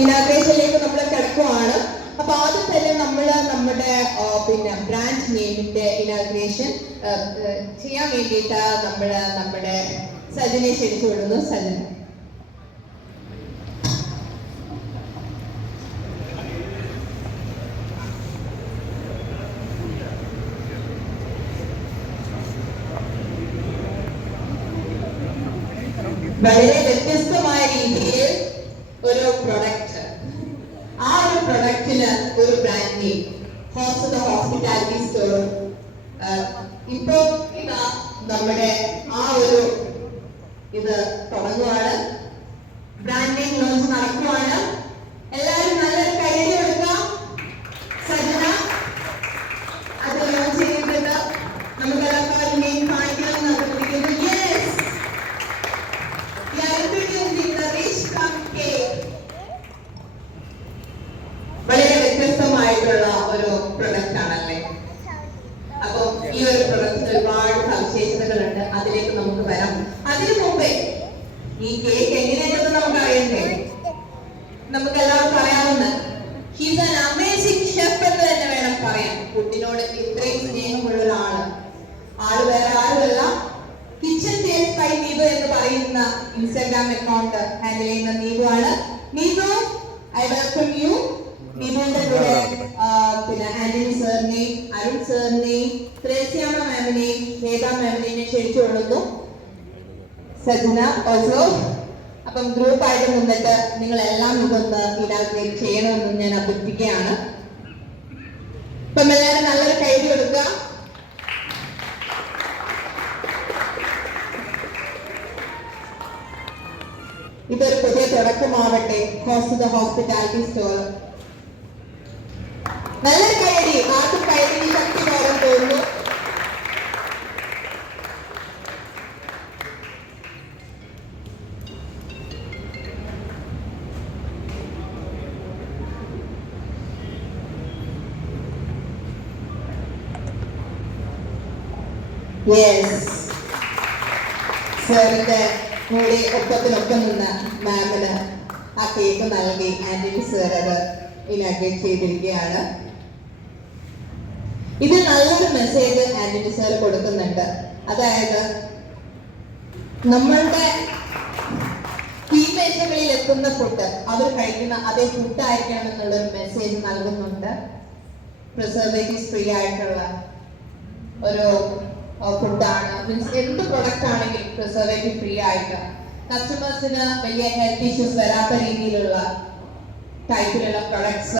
ഇനാഗ്രേഷനിലേക്ക് നമ്മൾ കിടക്കുവാണ്. അപ്പൊ ആദ്യം തന്നെ നമ്മൾ നമ്മുടെ പിന്നെ ബ്രാൻഡ് നെയിമിന്റെ ഇനാഗ്രേഷൻ ചെയ്യാൻ വേണ്ടിയിട്ട് നമ്മൾ നമ്മുടെ സജനെ ക്ഷണിച്ചു വിടുന്നു. സജന. വളരെ വ്യത്യസ്തമായ രീതിയിൽ ഒരു പ്രൊഡക്റ്റ് ആ ഒരു പ്രൊഡക്റ്റിന് ബ്രാൻഡ് ഹോസ് ഹോസ്പിറ്റാലിറ്റി സ്റ്റോർ ഇപ്പോ ഇതാ നമ്മുടെ ആ ഒരു ഇത് തുടങ്ങുവാണ്. ഒരു പ്രൊഡക്റ്റ് ആണല്ലേ? അപ്പൊ ഈ ഒരു പ്രൊഡക്റ്റിന് ഒരുപാട് സവിശേഷതകളുണ്ട്. അതിലേക്ക് നമുക്ക് വരാം. അതിനു മുമ്പേ ഈ കേക്ക് എങ്ങനെയുണ്ടെന്ന് നമുക്ക് അറിയണ്ടേ? നമുക്ക് എല്ലാവർക്കും അറിയാവുന്ന ഹിസ് ആൻ അമേസിംഗ് ഷെഫ് എന്ന് തന്നെ വേണം പറയാൻ. ഫുഡിനോട് ഇത്രയും സ്നേഹമുള്ള ഒരാൾ. ആൾ വേറെ ആരുമല്ല. കിച്ചൺ ടേസ്റ്റ് ബൈ നീതു എന്ന് പറയുന്ന ഇൻസ്റ്റാഗ്രാം അക്കൗണ്ട് ഹാൻഡിൽ ചെയ്യുന്ന നീതു ആണ്. നീതു ഐ വെൽക്കം യു നീതുവിന്റെ കൂടെ ആ, പിന്നെ ആന്റണി സാറിനെ അരുൺ സാറിനെ ത്രേസ്യാമ മാമിനെ വേദ മാമിനെ ക്ഷണിച്ചുകൊള്ളുന്നു ക്ഷണിച്ചു കൊള്ളുന്നു. സജന ഓൾസോ അപ്പം ഗ്രൂപ്പ് ആയിട്ട് നിന്നിട്ട് നിങ്ങൾ എല്ലാം ഇതൊന്ന് ഇനാഗ്രേറ്റ് ചെയ്യണമെന്ന് ഞാൻ അഭ്യർത്ഥിക്കുകയാണ്. അപ്പം എല്ലാവരും നല്ലൊരു കൈഡി കൊടുക്കുക. ഇതൊരു പുതിയ തുടക്കമാവട്ടെ. ഹോസ്പിറ്റ ഹോസ്പിറ്റാലിറ്റി സ്റ്റോർ നല്ലൊരു കൈയടി ആർക്കും കൈയടി ശക്തി പോകാൻ തോന്നുന്നു യെസ് സാറിന്റെ കൂടെ ഒപ്പത്തിനൊപ്പം നിന്ന മാമിന് ആ കേക്ക് നൽകി. ആന്റണി സാർ അത് ഇനാഗ്രേറ്റ് ചെയ്തിരിക്കുകയാണ്. ഇത് നല്ലൊരു മെസ്സേജ് ആന്റണി സാർ കൊടുക്കുന്നുണ്ട്. അതായത് നമ്മളുടെ തീമേശകളിൽ എത്തുന്ന ഫുഡ് അവർ കഴിക്കുന്ന അതേ ഫുഡ് ആയിരിക്കണം എന്നുള്ള ഒരു മെസ്സേജ് നൽകുന്നുണ്ട്. പ്രിസർവേറ്റീവ് ഫ്രീ ആയിട്ടുള്ള ഒരു ഫുഡാണ് മീൻസ് എന്ത് പ്രൊഡക്റ്റ് ആണെങ്കിലും പ്രിസർവേറ്റീവ് ഫ്രീ ആയിട്ട് കസ്റ്റമേഴ്സിന് വലിയ ഹെൽത്ത് ഇഷ്യൂസ് വരാത്ത രീതിയിലുള്ള ടൈപ്പിലുള്ള പ്രൊഡക്ട്സ്